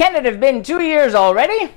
Can it have been 2 years already?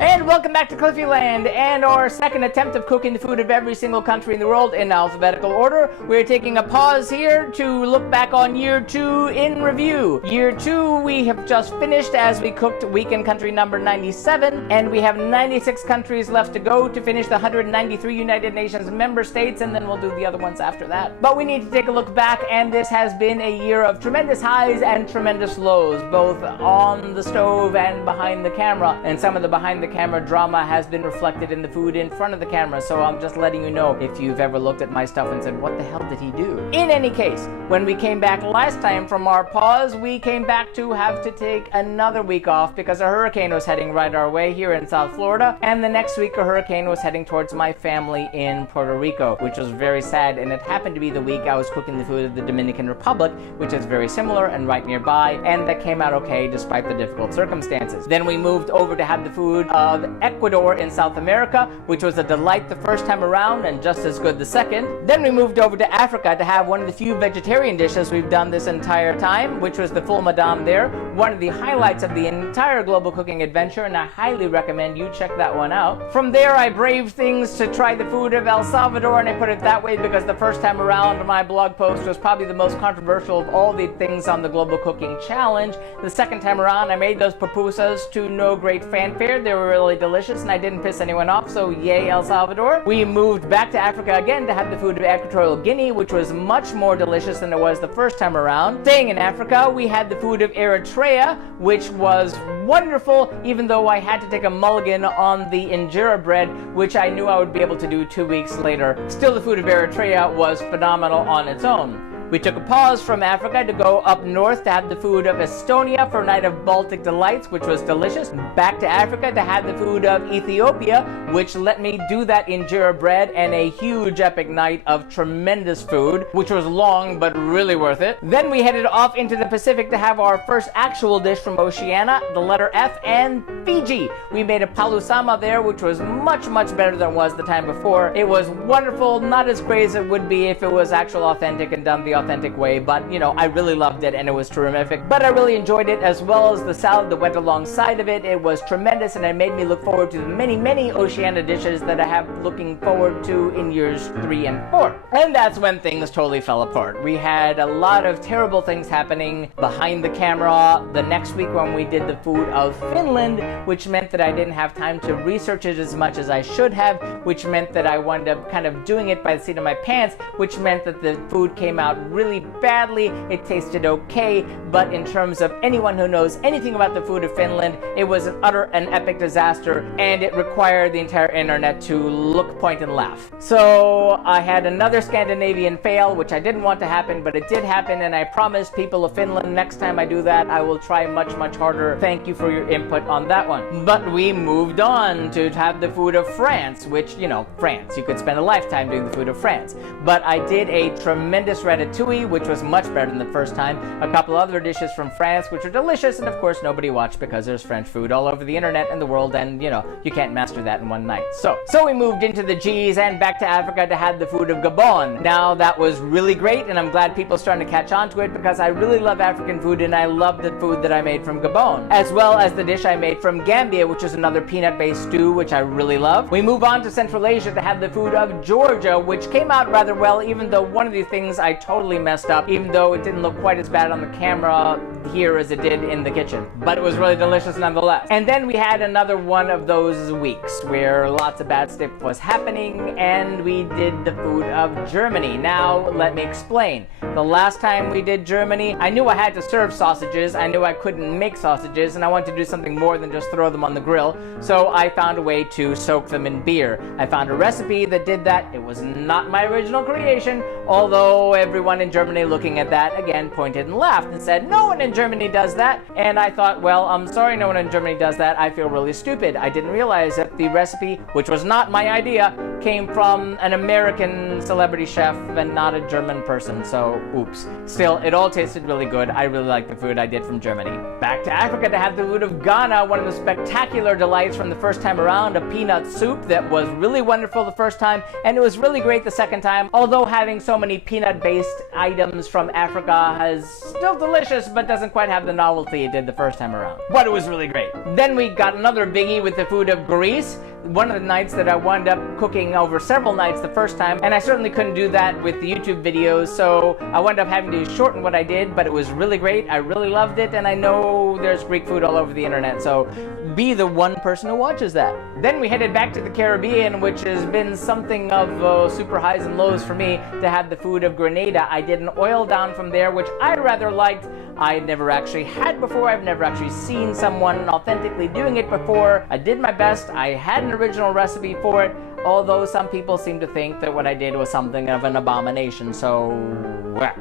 And welcome back to Cliffieland and our second attempt of cooking the food of every single country in the world in alphabetical order. We're taking a pause here to look back on year 2 in review. Year 2 we have just finished as we cooked weekend country number 97, and we have 96 countries left to go to finish the 193 United Nations member states, and then we'll do the other ones after that. But we need to take a look back, and this has been a year of tremendous highs and tremendous lows, both on the stove and behind the camera, and some of the behind the camera drama has been reflected in the food in front of the camera, so I'm just letting you know if you've ever looked at my stuff and said, what the hell did he do? In any case, when we came back last time from our pause, we came back to have to take another week off because a hurricane was heading right our way here in South Florida, and the next week a hurricane was heading towards my family in Puerto Rico, which was very sad, and it happened to be the week I was cooking the food of the Dominican Republic, which is very similar and right nearby, and that came out okay despite the difficult circumstances. Then we moved over to have the food of Ecuador in South America, which was a delight the first time around and just as good the second. Then we moved over to Africa to have one of the few vegetarian dishes we've done this entire time, which was the full madame there, one of the highlights of the entire global cooking adventure, and I highly recommend you check that one out. From there I braved things to try the food of El Salvador, and I put it that way because the first time around my blog post was probably the most controversial of all the things on the global cooking challenge. The second time around I made those pupusas to no great fanfare. They were really delicious and I didn't piss anyone off, so yay El Salvador. We moved back to Africa again to have the food of Equatorial Guinea, which was much more delicious than it was the first time around. Staying in Africa, we had the food of Eritrea, which was wonderful, even though I had to take a mulligan on the injera bread, which I knew I would be able to do 2 weeks later. Still, the food of Eritrea was phenomenal on its own. We took a pause from Africa to go up north to have the food of Estonia for a night of Baltic delights, which was delicious. Back to Africa to have the food of Ethiopia, which let me do that injera bread and a huge epic night of tremendous food, which was long but really worth it. Then we headed off into the Pacific to have our first actual dish from Oceania, the letter F, and Fiji. We made a palu sama there, which was much better than it was the time before. It was wonderful, not as great as it would be if it was actual authentic and done the authentic way, but you know, I really loved it and it was terrific. But I really enjoyed it, as well as the salad that went alongside of it. It was tremendous, and it made me look forward to the many Oceania dishes that I have looking forward to in years 3 and 4. And that's when things totally fell apart. We had a lot of terrible things happening behind the camera the next week when we did the food of Finland, which meant that I didn't have time to research it as much as I should have, which meant that I wound up kind of doing it by the seat of my pants, which meant that the food came out really badly. It tasted okay, but in terms of anyone who knows anything about the food of Finland, it was an utter and epic disaster, and it required the entire internet to look, point, and laugh. So I had another Scandinavian fail, which I didn't want to happen, but it did happen, and I promised people of Finland next time I do that, I will try much harder. Thank you for your input on that one. But we moved on to have the food of France, which, you know, France. You could spend a lifetime doing the food of France. But I did a tremendous ratatouille, which was much better than the first time. A couple other dishes from France, which are delicious, and of course nobody watched because there's French food all over the internet and the world, and you know, you can't master that in one night. So we moved into the G's and back to Africa to have the food of Gabon. Now that was really great, and I'm glad people are starting to catch on to it because I really love African food, and I love the food that I made from Gabon, as well as the dish I made from Gambia, which is another peanut-based stew, which I really love. We move on to Central Asia to have the food of Georgia, which came out rather well, even though one of the things I totally messed up, even though it didn't look quite as bad on the camera here as it did in the kitchen. But it was really delicious nonetheless. And then we had another one of those weeks where lots of bad stuff was happening, and we did the food of Germany. Now, let me explain. The last time we did Germany, I knew I had to serve sausages, I knew I couldn't make sausages, and I wanted to do something more than just throw them on the grill, so I found a way to soak them in beer. I found a recipe that did that. It was not my original creation, although everyone in Germany looking at that again pointed and laughed and said, no one in Germany does that. And I thought, well, I'm sorry no one in Germany does that. I feel really stupid. I didn't realize that the recipe, which was not my idea, came from an American celebrity chef and not a German person, so oops. Still, it all tasted really good. I really liked the food I did from Germany. Back to Africa to have the food of Ghana, one of the spectacular delights from the first time around, a peanut soup that was really wonderful the first time, and it was really great the second time, although having so many peanut-based items from Africa is still delicious, but doesn't quite have the novelty it did the first time around. But it was really great. Then we got another biggie with the food of Greece, one of the nights that I wound up cooking over several nights the first time, and I certainly couldn't do that with the YouTube videos, so I wound up having to shorten what I did, but it was really great. I really loved it, and I know there's Greek food all over the internet, so be the one person who watches that. Then we headed back to the Caribbean, which has been something of super highs and lows for me, to have the food of Grenada. I did an oil down from there, which I rather liked. I had never actually had before. I've never actually seen someone authentically doing it before. I did my best. I had an original recipe for it, although some people seem to think that what I did was something of an abomination, so well.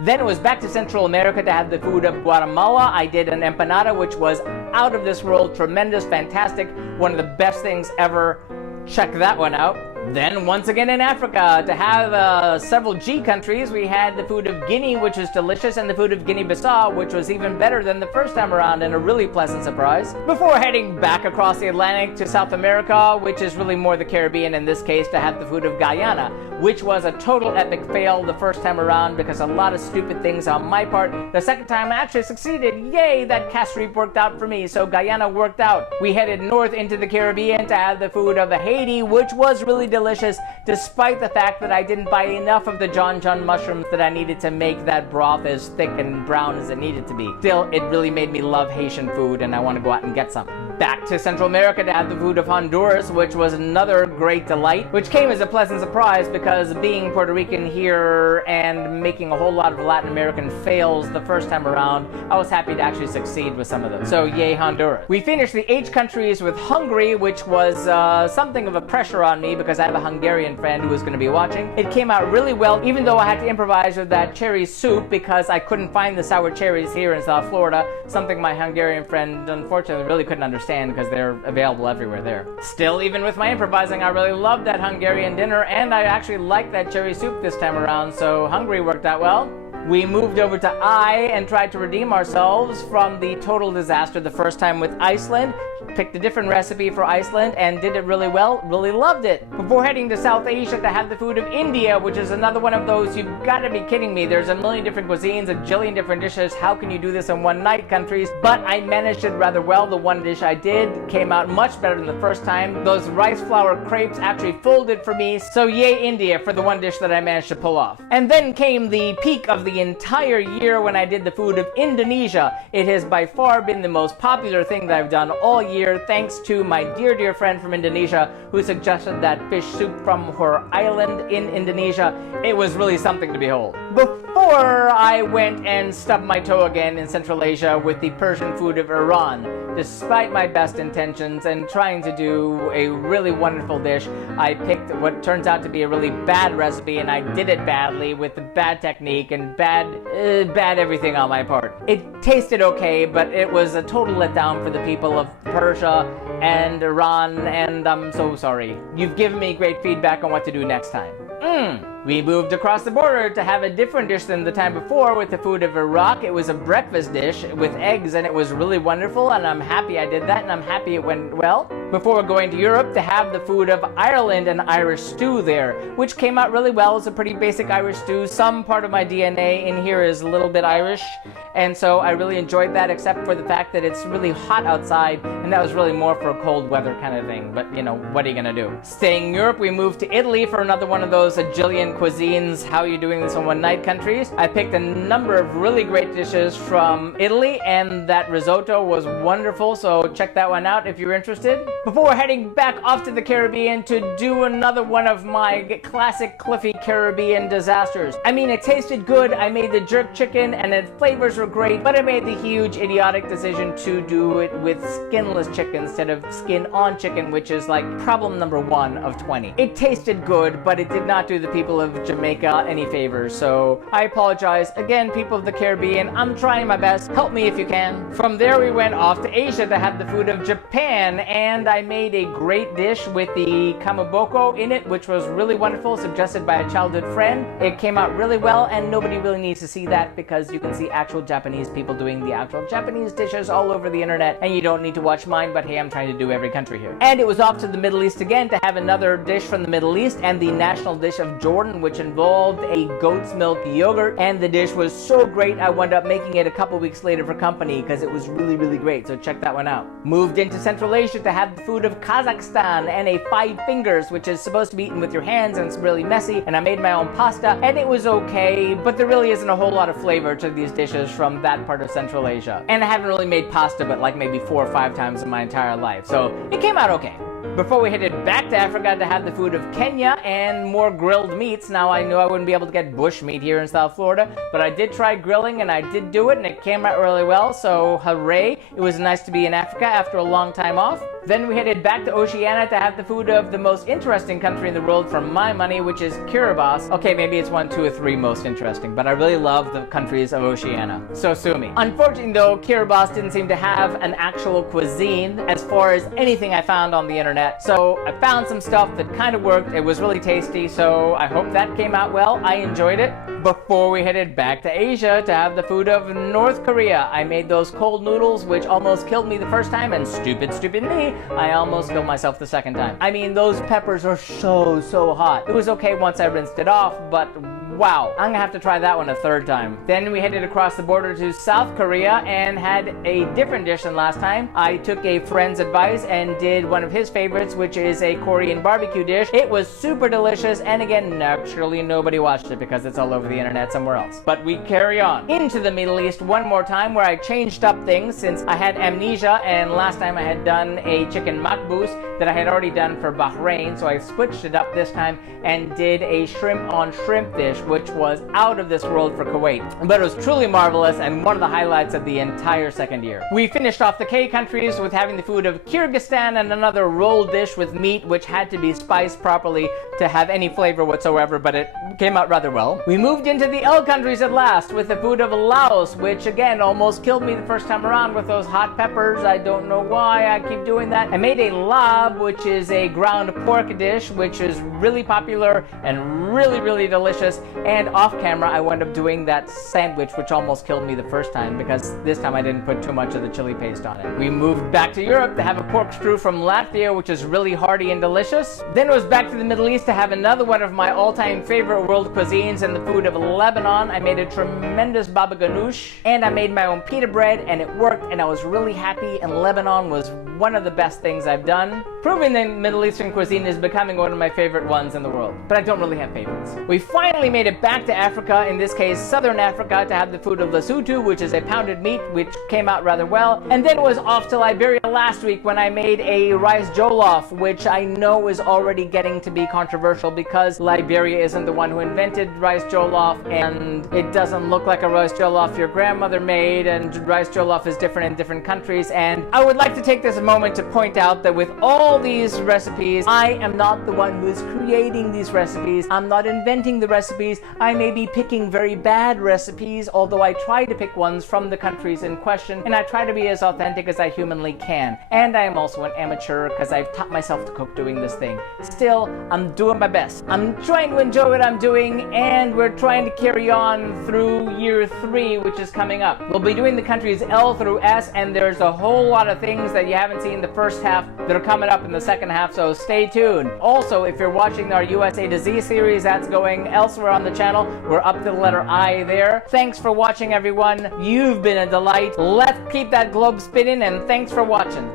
Then it was back to Central America to have the food of Guatemala. I did an empanada, which was out of this world, tremendous, fantastic, one of the best things ever. Check that one out. Then once again in Africa, to have several G countries, we had the food of Guinea, which was delicious, and the food of Guinea-Bissau, which was even better than the first time around, and a really pleasant surprise. Before heading back across the Atlantic to South America, which is really more the Caribbean in this case, to have the food of Guyana, which was a total epic fail the first time around because a lot of stupid things on my part. The second time I actually succeeded. Yay, that cast reap worked out for me, so Guyana worked out. We headed north into the Caribbean to have the food of Haiti, which was really delicious, despite the fact that I didn't buy enough of the John John mushrooms that I needed to make that broth as thick and brown as it needed to be. Still, it really made me love Haitian food, and I want to go out and get some. Back to Central America to have the food of Honduras, which was another great delight, which came as a pleasant surprise because being Puerto Rican here and making a whole lot of Latin American fails the first time around, I was happy to actually succeed with some of those. So yay, Honduras. We finished the H countries with Hungary, which was something of a pressure on me because I have a Hungarian friend who was going to be watching. It came out really well, even though I had to improvise with that cherry soup because I couldn't find the sour cherries here in South Florida, something my Hungarian friend unfortunately really couldn't understand because they're available everywhere there. Still, even with my improvising, I really loved that Hungarian dinner, and I actually liked that cherry soup this time around, so Hungary worked out well. We moved over to I and tried to redeem ourselves from the total disaster the first time with Iceland. Picked a different recipe for Iceland and did it really well, really loved it. Before heading to South Asia to have the food of India, which is another one of those, you've got to be kidding me, there's a million different cuisines, a jillion different dishes, how can you do this in one night countries? But I managed it rather well. The one dish I did came out much better than the first time. Those rice flour crepes actually folded for me, so yay India for the one dish that I managed to pull off. And then came the peak of the entire year when I did the food of Indonesia. It has by far been the most popular thing that I've done all year, thanks to my dear friend from Indonesia who suggested that fish soup from her island in Indonesia. It was really something to behold. Before I went and stubbed my toe again in Central Asia with the Persian food of Iran. Despite my best intentions and trying to do a really wonderful dish, I picked what turns out to be a really bad recipe, and I did it badly with the bad technique and bad everything on my part. It tasted okay, but it was a total letdown for the people of Persia and Iran, and I'm so sorry. You've given me great feedback on what to do next time. We moved across the border to have a different dish than the time before with the food of Iraq. It was a breakfast dish with eggs, and it was really wonderful, and I'm happy I did that, and I'm happy it went well. Before going to Europe to have the food of Ireland and Irish stew there, which came out really well. It's a pretty basic Irish stew. Some part of my DNA in here is a little bit Irish, and so I really enjoyed that, except for the fact that it's really hot outside, and that was really more for a cold weather kind of thing, but you know, what are you gonna do? Staying in Europe, we moved to Italy for another one of those Jillian cuisines, how are you doing this in one night countries. I picked a number of really great dishes from Italy, and that risotto was wonderful, so check that one out if you're interested. Before heading back off to the Caribbean to do another one of my classic Cliffy Caribbean disasters. I mean, it tasted good, I made the jerk chicken and the flavors were great, but I made the huge idiotic decision to do it with skinless chicken instead of skin-on chicken, which is like problem number 1 of 20. It tasted good, but it did not do the people of of Jamaica any favors, so I apologize. Again, people of the Caribbean, I'm trying my best. Help me if you can. From there, we went off to Asia to have the food of Japan, and I made a great dish with the kamaboko in it, which was really wonderful, suggested by a childhood friend. It came out really well, and nobody really needs to see that because you can see actual Japanese people doing the actual Japanese dishes all over the internet, and you don't need to watch mine, but hey, I'm trying to do every country here. And it was off to the Middle East again to have another dish from the Middle East, and the national dish of Jordan, which involved a goat's milk yogurt, and the dish was so great I wound up making it a couple weeks later for company because it was really, really great, so check that one out. Moved into Central Asia to have the food of Kazakhstan and a five fingers, which is supposed to be eaten with your hands, and it's really messy, and I made my own pasta, and it was okay, but there really isn't a whole lot of flavor to these dishes from that part of Central Asia. And I haven't really made pasta but like maybe 4 or 5 times in my entire life, so it came out okay. Before we headed back to Africa to have the food of Kenya and more grilled meats. Now, I knew I wouldn't be able to get bush meat here in South Florida, but I did try grilling and I did do it and it came out really well, so hooray. It was nice to be in Africa after a long time off. Then we headed back to Oceania to have the food of the most interesting country in the world for my money, which is Kiribati. Okay, maybe it's 1, 2, or 3 most interesting, but I really love the countries of Oceania, so sue me. Unfortunately though, Kiribati didn't seem to have an actual cuisine as far as anything I found on the internet. So I found some stuff that kind of worked. It was really tasty, so I hope that came out well. I enjoyed it. Before we headed back to Asia to have the food of North Korea, I made those cold noodles, which almost killed me the first time, and stupid me, I almost killed myself the second time. I mean, those peppers are so hot. It was okay once I rinsed it off, but wow, I'm gonna have to try that one a 3rd time. Then we headed across the border to South Korea and had a different dish than last time. I took a friend's advice and did one of his favorites, which is a Korean barbecue dish. It was super delicious, and again, naturally nobody watched it because it's all over the internet somewhere else. But we carry on. Into the Middle East one more time where I changed up things since I had amnesia, and last time I had done a chicken makbous that I had already done for Bahrain, so I switched it up this time and did a shrimp on shrimp dish, which was out of this world for Kuwait. But it was truly marvelous and one of the highlights of the entire second year. We finished off the K countries with having the food of Kyrgyzstan and another rolled dish with meat which had to be spiced properly to have any flavor whatsoever, but it came out rather well. We moved into the L countries at last with the food of Laos, which again almost killed me the first time around with those hot peppers. I don't know why I keep doing that. I made a lab, which is a ground pork dish, which is really popular and really delicious. And off camera, I wound up doing that sandwich, which almost killed me the first time because this time I didn't put too much of the chili paste on it. We moved back to Europe to have a pork stew from Latvia, which is really hearty and delicious. Then it was back to the Middle East to have another one of my all-time favorite world cuisines and the food of Lebanon. I made a tremendous baba ganoush, and I made my own pita bread, and it worked, and I was really happy, and Lebanon was one of the best things I've done, proving that Middle Eastern cuisine is becoming one of my favorite ones in the world. But I don't really have favorites. We finally made it back to Africa, in this case Southern Africa, to have the food of Lesotho, which is a pounded meat, which came out rather well. And then it was off to Liberia last week when I made a rice jollof, which I know is already getting to be controversial because Liberia isn't the one who invented rice jollof, and it doesn't look like a rice jollof your grandmother made, and rice jollof is different in different countries. And I would like to take this moment to point out that with all these recipes, I am not the one who is creating these recipes. I'm not inventing the recipes. I may be picking very bad recipes, although I try to pick ones from the countries in question, and I try to be as authentic as I humanly can. And I am also an amateur because I've taught myself to cook doing this thing. Still, I'm doing my best. I'm trying to enjoy what I'm doing, and we're trying to carry on through year 3, which is coming up. We'll be doing the countries L through S, and there's a whole lot of things that you haven't seen the first half that are coming up in the second half, so stay tuned. Also, if you're watching our USA to Z series, that's going elsewhere on the channel. We're up to the letter I there. Thanks for watching, everyone. You've been a delight. Let's keep that globe spinning, and thanks for watching.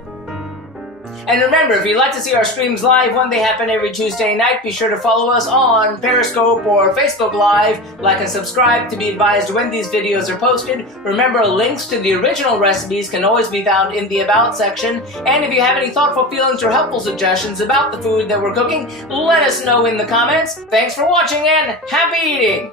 And remember, if you'd like to see our streams live when they happen every Tuesday night, be sure to follow us on Periscope or Facebook Live, like and subscribe to be advised when these videos are posted. Remember, links to the original recipes can always be found in the About section. And if you have any thoughtful feelings or helpful suggestions about the food that we're cooking, let us know in the comments. Thanks for watching and happy eating!